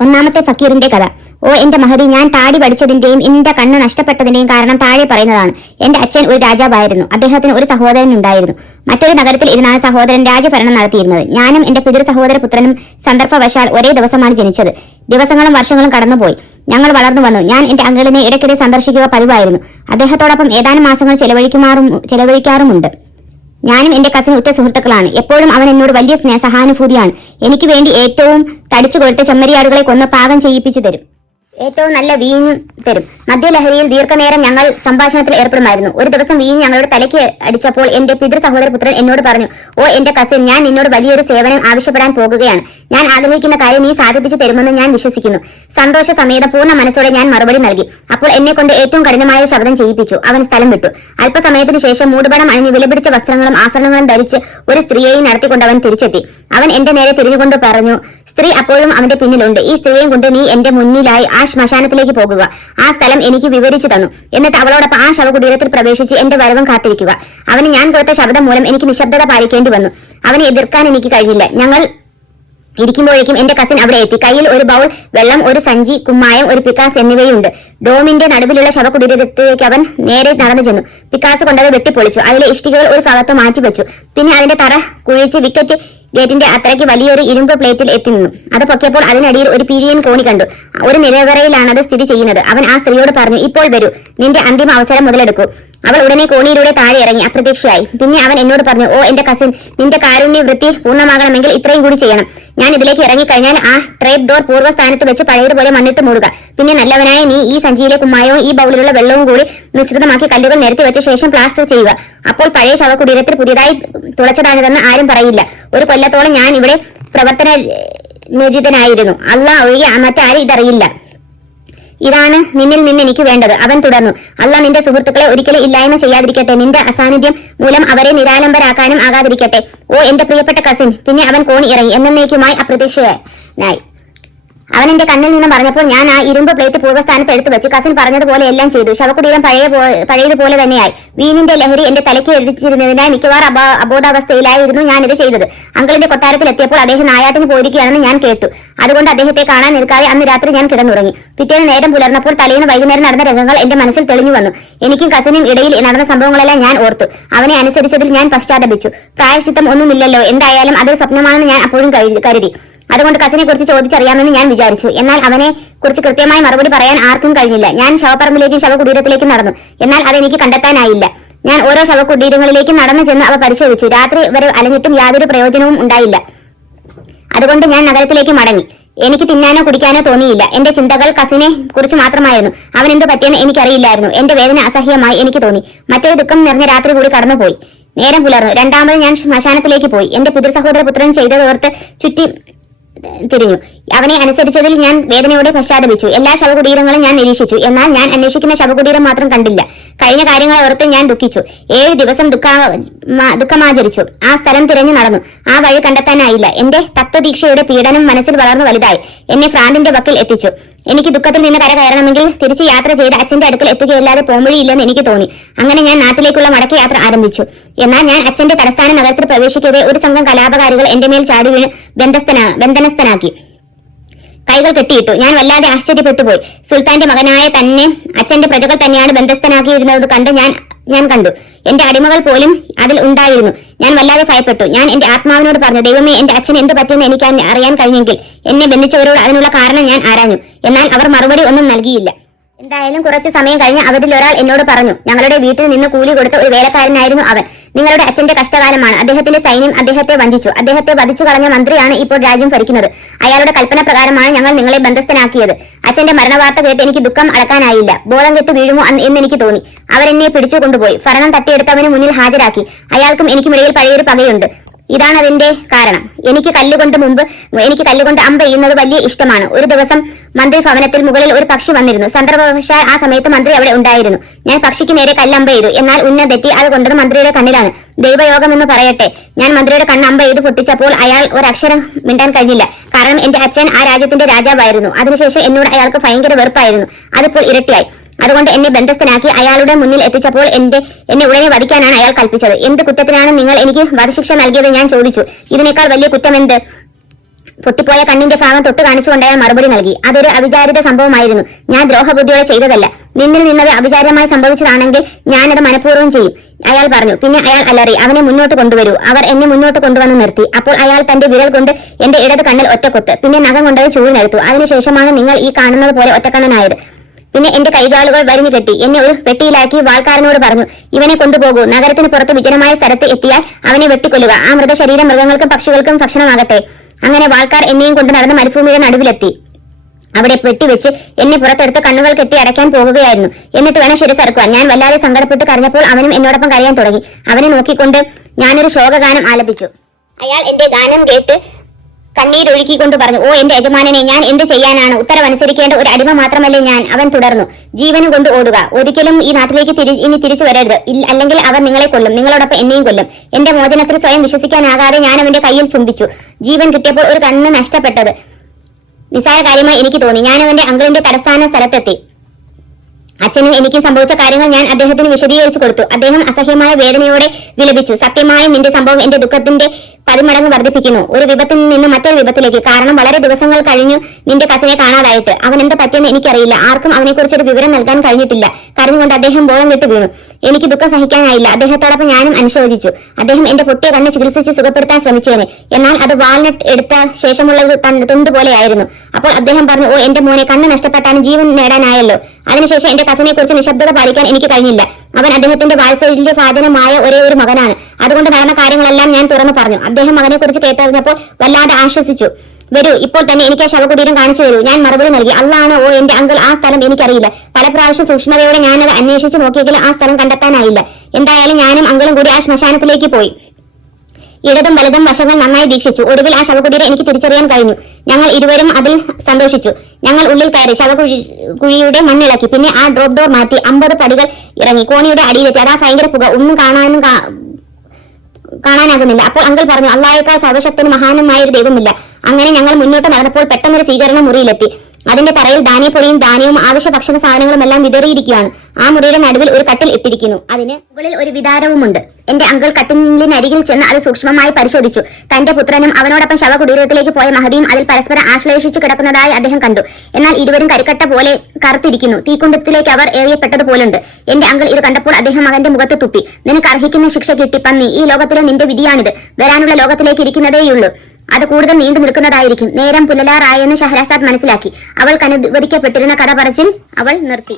ഒന്നാമത്തെ ഫക്കീറിന്റെ കഥ. ഓ എന്റെ മഹതി ഞാൻ താടി പഠിച്ചതിന്റെയും എന്റെ കണ്ണ് നഷ്ടപ്പെട്ടതിന്റെയും കാരണം താഴെ പറയുന്നതാണ്. എന്റെ അച്ഛൻ ഒരു രാജാവായിരുന്നു. അദ്ദേഹത്തിന് ഒരു സഹോദരൻ ഉണ്ടായിരുന്നു മറ്റൊരു നഗരത്തിൽ ഇരുന്നാണ് സഹോദരൻ രാജഭരണം നടത്തിയിരുന്നത്. ഞാനും എന്റെ പിതൃ സഹോദര പുത്രനും സന്ദർഭവശാൽ ഒരേ ദിവസമാണ് ജനിച്ചത്. ദിവസങ്ങളും വർഷങ്ങളും കടന്നുപോയി. ഞങ്ങൾ വളർന്നു വന്നു. ഞാൻ എന്റെ അങ്കിളിനെ ഇടയ്ക്കിടെ സന്ദർശിക്കുക പതിവായിരുന്നു. അദ്ദേഹത്തോടൊപ്പം ഏതാനും മാസങ്ങൾ ചെലവഴിക്കുമാറും ചെലവഴിക്കാറുമുണ്ട്. ഞാനും എന്റെ കസിൻ ഉറ്റ സുഹൃത്തുക്കളാണ്. എപ്പോഴും അവൻ എന്നോട് വലിയ സ്നേഹ സഹാനുഭൂതിയാണ്. എനിക്ക് വേണ്ടി ഏറ്റവും തടിച്ചു കൊഴുത്ത ചെമ്മരിയാടുകളെ കൊന്ന് പാകം ചെയ്യിപ്പിച്ചു തരും. ഏറ്റവും നല്ല വീഞ്ഞ് തരും. മദ്യലഹരിയിൽ ദീർഘനേരം ഞങ്ങൾ സംഭാഷണത്തിൽ ഏർപ്പെടുമായിരുന്നു. ഒരു ദിവസം വീഞ്ഞ് ഞങ്ങളുടെ തലയ്ക്ക് അടിച്ചപ്പോൾ എന്റെ പിതൃ സഹോദരപുത്രൻ എന്നോട് പറഞ്ഞു ഓ എന്റെ കസിൻ ഞാൻ നിന്നോട് വലിയൊരു സേവനം ആവശ്യപ്പെടാൻ പോകുകയാണ്. ഞാൻ ആഗ്രഹിക്കുന്ന കാര്യം നീ സാധിപ്പിച്ചു തരുമെന്ന് ഞാൻ വിശ്വസിക്കുന്നു. സന്തോഷ സമേത പൂർണ മനസ്സോടെ ഞാൻ മറുപടി നൽകി. അപ്പോൾ എന്നെ കൊണ്ട് ഏറ്റവും കഠിനമായ ശബ്ദം ചെയ്യിപ്പിച്ചു. അവൻ സ്ഥലം വിട്ടു. അല്പസമയത്തിന് ശേഷം മൂടുപടം അണിഞ്ഞ് വിലപിടിച്ച വസ്ത്രങ്ങളും ആഭരണങ്ങളും ധരിച്ച് ഒരു സ്ത്രീയെയും നടത്തിക്കൊണ്ട് അവൻ തിരിച്ചെത്തി. അവൻ എന്റെ നേരെ തിരിഞ്ഞുകൊണ്ട് പറഞ്ഞു സ്ത്രീ അപ്പോഴും അവന്റെ പിന്നിലുണ്ട്. ഈ സ്ത്രീയെയും കൊണ്ട് നീ എന്റെ മുന്നിലായി ആ ശ്മശാനത്തിലേക്ക് പോകുക. ആ സ്ഥലം എനിക്ക് വിവരിച്ചു തന്നു. എന്നിട്ട് അവളോടൊപ്പം ആ ശവകുടീരത്തിൽ പ്രവേശിച്ച് എന്റെ വരവും കാത്തിരിക്കുക. അവന് ഞാൻ കൊടുത്ത ശബ്ദം മൂലം എനിക്ക് നിശബ്ദത പാലിക്കേണ്ടി വന്നു. അവനെ എതിർക്കാൻ എനിക്ക് കഴിയില്ല. ഞങ്ങൾ ഇരിക്കുമ്പോഴേക്കും എന്റെ കസിൻ അവിടെ എത്തി. കയ്യിൽ ഒരു ബൗൾ വെള്ളം ഒരു സഞ്ചി കുമ്മായം ഒരു പിക്കാസ് എന്നിവയുണ്ട്. ഡോമിന്റെ നടുവിലുള്ള ശവകുടീരത്തിലേക്ക് അവൻ നേരെ നടന്നു ചെന്നു. പിക്കാസ് കൊണ്ടത് വെട്ടിപ്പൊളിച്ചു. അതിലെ ഇഷ്ടികകൾ ഒരു ഭാഗത്ത് മാറ്റിവെച്ചു. പിന്നെ അതിന്റെ തറ കുഴിച്ച് വിക്കറ്റ് ഗേറ്റിന്റെ അത്രയ്ക്ക് വലിയൊരു ഇരുമ്പ് പ്ലേറ്റിൽ എത്തി നിന്നു. അത് പൊക്കിയപ്പോൾ അതിനടിയിൽ ഒരു പിരിയൻ കോണി കണ്ടു. ഒരു നിലവറയിലാണ് അത് സ്ഥിതി ചെയ്യുന്നത്. അവൻ ആ സ്ത്രീയോട് പറഞ്ഞു ഇപ്പോൾ വരൂ. നിന്റെ അന്തിമ അവസരം മുതലെടുക്കൂ. അവൾ ഉടനെ കോണിയിലൂടെ താഴെ ഇറങ്ങി അപ്രതീക്ഷയായി പിന്നെ അവൻ എന്നോട് പറഞ്ഞു ഓ എന്റെ കസിൻ നിന്റെ കാരുണ്യ വൃത്തി പൂർണമാകണമെങ്കിൽ ഇത്രയും കൂടി ചെയ്യണം. ഞാൻ ഇതിലേക്ക് ഇറങ്ങിക്കഴിഞ്ഞാൽ ആ ട്രേപ്പ് ഡോർ പൂർവസ്ഥാനത്ത് വെച്ച് പഴയതുപോലെ മണ്ണിട്ട് മൂടുക. പിന്നെ നല്ലവനായ നീ ഈ സഞ്ചിയിലെ കുമ്മായവും ഈ ബൗളിലുള്ള വെള്ളവും കൂടി മിശ്രിതമാക്കി കല്ലുകൾ നിരത്തി വെച്ച ശേഷം പ്ലാസ്റ്റർ ചെയ്യുക. അപ്പോൾ പഴയ ശവകുടീരത്തിൽ പുതിയതായി തുളച്ചതാണിതെന്ന് ആരും പറയില്ല. ഒരു കൊല്ലത്തോളം ഞാൻ ഇവിടെ പ്രവർത്തന നിരതനായിരുന്നു. അല്ല ഒഴികെ മറ്റാരും ഇതറിയില്ല. ഇതാണ് നിന്നിൽ നിന്ന് എനിക്ക് വേണ്ടത്. അവൻ തുടർന്നു. അല്ല നിന്റെ സുഹൃത്തുക്കളെ ഒരിക്കലും ഇല്ലായ്മ ചെയ്യാതിരിക്കട്ടെ. നിന്റെ അസാന്നിധ്യം മൂലം അവരെ നിരാലംബരാക്കാനും ആകാതിരിക്കട്ടെ. ഓ എന്റെ പ്രിയപ്പെട്ട കസിൻ പിന്നെ അവൻ കോണി ഇറങ്ങി. എന്നേക്കുമായി അപ്രത്യക്ഷനായി. അവൻ എന്റെ കണ്ണിൽ നിന്നും പറഞ്ഞപ്പോൾ ഞാൻ ആ ഇരുമ്പ് പ്ലേറ്റ് പൂർവസ്ഥാനത്ത് എടുത്തു വെച്ചു കസിൻ പറഞ്ഞതുപോലെ എല്ലാം ചെയ്തു. ശവകുടീരം പഴയ പഴയതുപോലെ തന്നെയായി. വീനിന്റെ ലഹരി എന്റെ തലയ്ക്ക് എഴുതിച്ചിരുന്നതിനാൽ മിക്കവാറും അബോധാവസ്ഥയിലായിരുന്നു ഞാൻ ഇത് ചെയ്തത്. അങ്കിളിന്റെ കൊട്ടാരത്തിൽ എത്തിയപ്പോൾ അദ്ദേഹം നായാട്ടിന് പോയിരിക്കുകയാണെന്ന് ഞാൻ കേട്ടു. അതുകൊണ്ട് അദ്ദേഹത്തെ കാണാൻ നിൽക്കാതെ അന്ന് രാത്രി ഞാൻ കിടന്നുറങ്ങി. പിറ്റേന്ന് നേരം പുലർന്നപ്പോൾ തലേന്ന് വൈകുന്നേരം നടന്ന രംഗങ്ങൾ എന്റെ മനസ്സിൽ തെളിഞ്ഞു വന്നു. എനിക്കും കസിനും ഇടയിൽ നടന്ന സംഭവങ്ങളെല്ലാം ഞാൻ ഓർത്തു. അവനെ അനുസരിച്ചതിൽ ഞാൻ പശ്ചാത്തപിച്ചു. പ്രായശ്ചിത്തം ഒന്നുമില്ലല്ലോ. എന്തായാലും അതൊരു സ്വപ്നമാണെന്ന് ഞാൻ അപ്പോഴും കരുതി. അതുകൊണ്ട് കസിനെ കുറിച്ച് ചോദിച്ചറിയാമെന്ന് ഞാൻ വിചാരിച്ചു. എന്നാൽ അവനെ കുറിച്ച് കൃത്യമായി മറുപടി പറയാൻ ആർക്കും കഴിഞ്ഞില്ല. ഞാൻ ശവപ്പറമ്പിലേക്കും ശവകുടീരത്തിലേക്കും നടന്നു. എന്നാൽ അതെനിക്ക് കണ്ടെത്താനായില്ല. ഞാൻ ഓരോ ശവകുടീരങ്ങളിലേക്കും നടന്നു ചെന്ന് അവ പരിശോധിച്ചു. രാത്രി വരെ അലഞ്ഞിട്ടും യാതൊരു പ്രയോജനവും ഉണ്ടായില്ല. അതുകൊണ്ട് ഞാൻ നഗരത്തിലേക്ക് മടങ്ങി. എനിക്ക് തിന്നാനോ കുടിക്കാനോ തോന്നിയില്ല. എന്റെ ചിന്തകൾ കസിനെ കുറിച്ച് മാത്രമായിരുന്നു. അവൻ എന്തു പറ്റിയെന്ന് എനിക്കറിയില്ലായിരുന്നു. എന്റെ വേദന അസഹ്യമായി എനിക്ക് തോന്നി. മറ്റൊരു ദുഃഖം നിറഞ്ഞ രാത്രി കൂടി കടന്നുപോയി. നേരം പുലർന്നു. രണ്ടാമത് ഞാൻ ശ്മശാനത്തിലേക്ക് പോയി. എന്റെ പിതൃ സഹോദര പുത്രൻ ചെയ്തതോർത്ത് ചുറ്റി തിരിഞ്ഞു. അവനെ അനുസരിച്ചതിൽ ഞാൻ വേദനയോടെ പശ്ചാത്തപിച്ചു. എല്ലാ ശവകുടീരങ്ങളും ഞാൻ നിരീക്ഷിച്ചു. എന്നാൽ ഞാൻ അന്വേഷിക്കുന്ന ശവകുടീരം മാത്രം കണ്ടില്ല. കഴിഞ്ഞ കാര്യങ്ങളെ ഓർത്ത് ഞാൻ ദുഃഖിച്ചു. ഏഴ് ദിവസം ദുഃഖമാചരിച്ചു. ആ സ്ഥലം തിരഞ്ഞു നടന്നു. ആ വഴി കണ്ടെത്താനായില്ല. എന്റെ തത്വദീക്ഷയുടെ പീഡനം മനസ്സിൽ വളർന്നു വലുതായി. എന്നെ ഫ്രാന്തിന്റെ വക്കിൽ എത്തിച്ചു. എനിക്ക് ദുഃഖത്തിൽ നിന്ന് കര കയറണമെങ്കിൽ തിരിച്ച് യാത്ര ചെയ്ത് അച്ഛന്റെ അടുക്കൽ എത്തുകയല്ലാതെ പോംവഴിയില്ലെന്ന് എനിക്ക് തോന്നി. അങ്ങനെ ഞാൻ നാട്ടിലേക്കുള്ള മടക്ക യാത്ര ആരംഭിച്ചു. എന്നാൽ ഞാൻ അച്ഛന്റെ തലസ്ഥാന നഗരത്തിൽ പ്രവേശിക്കവേ ഒരു സംഘം കലാപകാരികൾ എന്റെ മേൽ ചാടി വീണ് ബന്ധസ്ഥനാ ബന്ധനസ്ഥനാക്കി. കൈകൾ കെട്ടിയിട്ടു. ഞാൻ വല്ലാതെ ആശ്ചര്യപ്പെട്ടുപോയി. സുൽത്താന്റെ മകനായ തന്നെ അച്ഛന്റെ പ്രജകൾ തന്നെയാണ് ബന്ധസ്ഥനാക്കിയിരുന്നത് കണ്ട് ഞാൻ ഞാൻ കണ്ടു. എന്റെ അടിമകൾ പോലും അതിൽ ഉണ്ടായിരുന്നു. ഞാൻ വല്ലാതെ ഭയപ്പെട്ടു. ഞാൻ എന്റെ ആത്മാവിനോട് പറഞ്ഞു ദൈവമേ എന്റെ അച്ഛൻ എന്ത് പറ്റുമെന്ന് എനിക്ക് അറിയാൻ കഴിഞ്ഞെങ്കിൽ എന്നെ ബന്ധിച്ചവരോട് അതിനുള്ള കാരണം ഞാൻ ആരാഞ്ഞു. എന്നാൽ അവർ മറുപടി ഒന്നും നൽകിയില്ല. എന്തായാലും കുറച്ചു സമയം കഴിഞ്ഞ് അവരിൽ ഒരാൾ എന്നോട് പറഞ്ഞു ഞങ്ങളുടെ വീട്ടിൽ നിന്ന് കൂലി കൊടുത്ത ഒരു വേലക്കാരനായിരുന്നു അവൻ. നിങ്ങളുടെ അച്ഛന്റെ കഷ്ടകാലമാണ്. അദ്ദേഹത്തിന്റെ സൈന്യം അദ്ദേഹത്തെ വഞ്ചിച്ചു. അദ്ദേഹത്തെ വധിച്ചു കളഞ്ഞ മന്ത്രിയാണ് ഇപ്പോൾ രാജ്യം ഭരിക്കുന്നത്. അയാളുടെ കൽപ്പന പ്രകാരമാണ് ഞങ്ങൾ നിങ്ങളെ ബന്ധസ്ഥനാക്കിയത്. അച്ഛന്റെ മരണവാർത്ത കേട്ട് എനിക്ക് ദുഃഖം അടക്കാനായില്ല. ബോധം കെട്ട് വീഴുമോ എന്ന് എനിക്ക് തോന്നി. അവരെന്നെ പിടിച്ചു കൊണ്ടുപോയി. ഭരണം തട്ടിയെടുത്തവന് മുന്നിൽ ഹാജരാക്കി. അയാൾക്കും എനിക്കുമിടയിൽ പഴയൊരു പകയുണ്ട്. ഇതാണ് അതിന്റെ കാരണം. എനിക്ക് കല്ലുകൊണ്ട് മുമ്പ് എനിക്ക് കല്ലുകൊണ്ട് അമ്പ ചെയ്യുന്നത് വലിയ ഇഷ്ടമാണ്. ഒരു ദിവസം മന്ത്രി ഭവനത്തിൽ മുകളിൽ ഒരു പക്ഷി വന്നിരുന്നു. സന്ദർഭവശാൽ ആ സമയത്ത് മന്ത്രി അവിടെ ഉണ്ടായിരുന്നു. ഞാൻ പക്ഷിക്ക് നേരെ കല്ലമ്പ ചെയ്തു. എന്നാൽ ഉന്നം തെറ്റി അത് കൊണ്ടത് മന്ത്രിയുടെ കണ്ണിലാണ്. ദൈവയോഗം എന്ന് പറയട്ടെ. ഞാൻ മന്ത്രിയുടെ കണ്ണ് അമ്പ ചെയ്ത് പൊട്ടിച്ചപ്പോൾ അയാൾ ഒരക്ഷരം മിണ്ടാൻ കഴിഞ്ഞില്ല. കാരണം എന്റെ അച്ഛൻ ആ രാജ്യത്തിന്റെ രാജാവായിരുന്നു. അതിനുശേഷം എന്നോട് അയാൾക്ക് ഭയങ്കര വെറുപ്പായിരുന്നു. അതിപ്പോൾ ഇരട്ടിയായി. അതുകൊണ്ട് എന്നെ ബന്ധസ്ഥനാക്കി അയാളുടെ മുന്നിൽ എത്തിച്ചപ്പോൾ എന്റെ എന്നെ ഉടനെ വധിക്കാനാണ് അയാൾ കൽപ്പിച്ചത്. എന്ത് കുറ്റത്തിനാണ് നിങ്ങൾ എനിക്ക് വധശിക്ഷ നൽകിയത് ഞാൻ ചോദിച്ചു. ഇതിനേക്കാൾ വലിയ കുറ്റം എന്ത് പൊട്ടിപ്പോയ കണ്ണിന്റെ ഭാഗം തൊട്ട് കാണിച്ചുകൊണ്ട് അയാൾ മറുപടി നൽകി. അതൊരു അവിചാരിത സംഭവമായിരുന്നു. ഞാൻ ദ്രോഹബുദ്ധിയോടെ ചെയ്തതല്ല. നിന്നിൽ നിന്നത് അവിചാരിതമായി സംഭവിച്ചതാണെങ്കിൽ ഞാനത് മനഃപൂർവം ചെയ്യും അയാൾ പറഞ്ഞു. പിന്നെ അയാൾ അലറി അവനെ മുന്നോട്ട് കൊണ്ടുവരൂ. അവർ എന്നെ മുന്നോട്ട് കൊണ്ടുവന്ന് നിർത്തി. അപ്പോൾ അയാൾ തന്റെ വിരൽ കൊണ്ട് എന്റെ ഇടത് കണ്ണിൽ ഒറ്റക്കൊത്ത് പിന്നെ നഖം കൊണ്ടത് ചൂടിനെടുത്തു അതിനുശേഷമാണ് നിങ്ങൾ ഈ കാണുന്നത് പോലെ ഒറ്റക്കണ്ണനായത്. പിന്നെ എന്റെ കൈകാലുകൾ വരിഞ്ഞു കെട്ടി. എന്നെ ഒരു പെട്ടിയിലാക്കി വാൾക്കാരനോട് പറഞ്ഞു ഇവനെ കൊണ്ടുപോകൂ. നഗരത്തിന് പുറത്ത് വിജനമായ സ്ഥലത്ത് എത്തിയാൽ അവനെ വെട്ടിക്കൊല്ലുക. ആ മൃതശരീരം മൃഗങ്ങൾക്കും പക്ഷികൾക്കും ഭക്ഷണമാകട്ടെ. അങ്ങനെ വാൾക്കാർ എന്നെയും കൊണ്ട് നടന്ന് മരുഭൂമിയുടെ നടുവിലെത്തി. അവിടെ വെട്ടിവെച്ച് എന്നെ പുറത്തെടുത്ത് കണ്ണുകൾ കെട്ടി അടയ്ക്കാൻ പോകുകയായിരുന്നു. എന്നിട്ട് വേണം ശിരസറക്കുവാൻ ഞാൻ വല്ലാതെ സങ്കടപ്പെട്ട് കരഞ്ഞപ്പോൾ അവനും എന്നോടൊപ്പം കരയാൻ തുടങ്ങി. അവനെ നോക്കിക്കൊണ്ട് ഞാനൊരു ശോകഗാനം ആലപിച്ചു. അയാൾ എന്റെ ഗാനം കേട്ട് കണ്ണീരൊഴുക്കിക്കൊണ്ട് പറഞ്ഞു ഓ എന്റെ യജമാനനെ ഞാൻ എന്ത് ചെയ്യാനാണ്? ഉത്തരവനുസരിക്കേണ്ട ഒരു അടിമ മാത്രമല്ലേ ഞാൻ? അവൻ തുടർന്നു. ജീവനും കൊണ്ട് ഓടുക. ഒരിക്കലും ഈ നാട്ടിലേക്ക് ഇനി തിരിച്ചു വരരുത്. അല്ലെങ്കിൽ അവൻ നിങ്ങളെ കൊല്ലും. നിങ്ങളോടൊപ്പം എന്നെയും കൊല്ലും. എന്റെ മോചനത്തിൽ സ്വയം വിശ്വസിക്കാനാകാതെ ഞാൻ അവന്റെ കയ്യിൽ ചുംബിച്ചു. ജീവൻ കിട്ടിയപ്പോൾ ഒരു കണ്ണ് നഷ്ടപ്പെട്ടത്. നിസ്സാര കാര്യമായി എനിക്ക് തോന്നി. ഞാൻ അവന്റെ അങ്കിളിന്റെ തലസ്ഥാന സ്ഥലത്തെത്തി. അച്ഛനും എനിക്കും സംഭവിച്ച കാര്യങ്ങൾ ഞാൻ അദ്ദേഹത്തിന് വിശദീകരിച്ചു കൊടുത്തു. അദ്ദേഹം അസഹ്യമായ വേദനയോടെ വിലപിച്ചു. സത്യമായും നിന്റെ സംഭവം എന്റെ ദുഃഖത്തിന്റെ പതിമടങ്ങ് വർദ്ധിപ്പിക്കുന്നു. ഒരു വിപത്തിൽ നിന്ന് മറ്റൊരു വിപത്തിലേക്ക്. കാരണം വളരെ ദിവസങ്ങൾ കഴിഞ്ഞു നിന്റെ കസിനെ കാണാതായിട്ട്. അവൻ എന്താ പറ്റിയെന്ന് എനിക്കറിയില്ല. ആർക്കും അവനെക്കുറിച്ച് ഒരു വിവരം നൽകാൻ കഴിഞ്ഞിട്ടില്ല. കരഞ്ഞുകൊണ്ട് അദ്ദേഹം ബോധം വിട്ടു വീണു. എനിക്ക് ദുഃഖം സഹിക്കാനായില്ല. അദ്ദേഹത്തോടൊപ്പം ഞാനും അനുശോചിച്ചു. അദ്ദേഹം എന്റെ കുട്ടിയെ കണ്ണ് ചികിത്സിച്ച് സുഖപ്പെടുത്താൻ ശ്രമിച്ചേനെ. എന്നാൽ അത് വാൾനട്ട് എടുത്ത ശേഷമുള്ളത് തുണ്ട് പോലെയായിരുന്നു. അപ്പോൾ അദ്ദേഹം പറഞ്ഞു ഓ എന്റെ മോനെ കണ്ണ് നഷ്ടപ്പെട്ടാണ് ജീവൻ നേടാനായല്ലോ. അതിനുശേഷം എന്റെ കസിനെ കുറിച്ച് നിശബ്ദത പാലിക്കാൻ എനിക്ക് കഴിഞ്ഞില്ല. അവൻ അദ്ദേഹത്തിന്റെ വാത്സല്യ ഭാജനമായ ഒരേ ഒരു മകനാണ്. അതുകൊണ്ട് നടന്ന കാര്യങ്ങളെല്ലാം ഞാൻ തുറന്നു പറഞ്ഞു. അദ്ദേഹം മകനെ കുറിച്ച് കേട്ടറിഞ്ഞപ്പോൾ വല്ലാതെ ആശ്വസിച്ചു. വരൂ ഇപ്പോൾ തന്നെ എനിക്ക് ആ ശവകുടീരം കാണിച്ചു തരൂ. ഞാൻ മറുപടി നൽകി. അള്ളാണ് ഓ എന്റെ അങ്കിൾ ആ സ്ഥലം എനിക്കറിയില്ല. പല പ്രാവശ്യം സൂക്ഷ്മതയോടെ ഞാനത് അന്വേഷിച്ച് നോക്കിയെങ്കിലും ആ സ്ഥലം കണ്ടെത്താനായില്ല. എന്തായാലും ഞാനും അങ്കിളും കൂടി ആ ശ്മശാനത്തിലേക്ക് പോയി. ഇടതും വലതും വശങ്ങൾ നന്നായി ദീക്ഷിച്ചു ഒടുവിൽ ആ ശവകുടീരം എനിക്ക് തിരിച്ചറിയാൻ കഴിഞ്ഞു. ഞങ്ങൾ ഇരുവരും അതിൽ സന്തോഷിച്ചു. ഞങ്ങൾ ഉള്ളിൽ കയറി ശവകുഴി കുഴിയുടെ മണ്ണിളക്കി. പിന്നെ ആ ഡ്രോപ്പ് ഡോർ മാറ്റി അമ്പത് പടികൾ ഇറങ്ങി. കോണിയുടെ അടിയിലെത്തി. അതാ ഭയങ്കര പുക. ഒന്നും കാണാനും കാണാനാകുന്നില്ല. അപ്പോൾ അങ്കിൾ പറഞ്ഞു അള്ളായേക്കാൾ സർവശക്തനും മഹാനുമായ ഒരു ദൈവമില്ല. അങ്ങനെ ഞങ്ങൾ മുന്നോട്ട് നടന്നപ്പോൾ പെട്ടെന്നൊരു സ്വീകരണ മുറിയിലെത്തി. അതിന്റെ തറയിൽ ധാന്യപ്പൊടിയും ധാന്യവും ആവശ്യ ഭക്ഷണ സാധനങ്ങളും എല്ലാം വിതറിയിരിക്കുകയാണ്. ആ മുറിയുടെ നടുവിൽ ഒരു കട്ടിൽ ഇട്ടിരിക്കുന്നു. അതിന് മുകളിൽ ഒരു വിതാരവുമുണ്ട്. എന്റെ അങ്കിൾ കട്ടിലിനരികിൽ ചെന്ന് അത് സൂക്ഷ്മമായി പരിശോധിച്ചു. തന്റെ പുത്രനും അവനോടൊപ്പം ശവകുടീരത്തിലേക്ക് പോയ മഹതിയും അതിൽ പരസ്പരം ആശ്ലേഷിച്ചു കിടക്കുന്നതായി അദ്ദേഹം കണ്ടു. എന്നാൽ ഇരുവരും കരിക്കട്ട പോലെ കറുത്തിരിക്കുന്നു. തീക്കുണ്ടത്തിലേക്ക് അവർ എറിയപ്പെട്ടതുപോലുണ്ട് എന്റെ അങ്കിൾ ഇത് കണ്ടപ്പോൾ അദ്ദേഹം മകന്റെ മുഖത്ത് തുപ്പി. നിനക്ക് അർഹിക്കുന്ന ശിക്ഷ കിട്ടി പന്നി. ഈ ലോകത്തിലെ നിന്റെ വിധിയാണിത്. വരാനുള്ള ലോകത്തിലേക്ക് ഇരിക്കുന്നതേയുള്ളൂ. അത് കൂടുതൽ നീണ്ടു നിൽക്കുന്നതായിരിക്കും. നേരം പുലലാറായെന്ന് ഷഹരാസാദ് മനസ്സിലാക്കി. അവൾക്ക് അനുവദിക്കപ്പെട്ടിരുന്ന കഥ പറച്ചിൽ അവൾ നിർത്തി.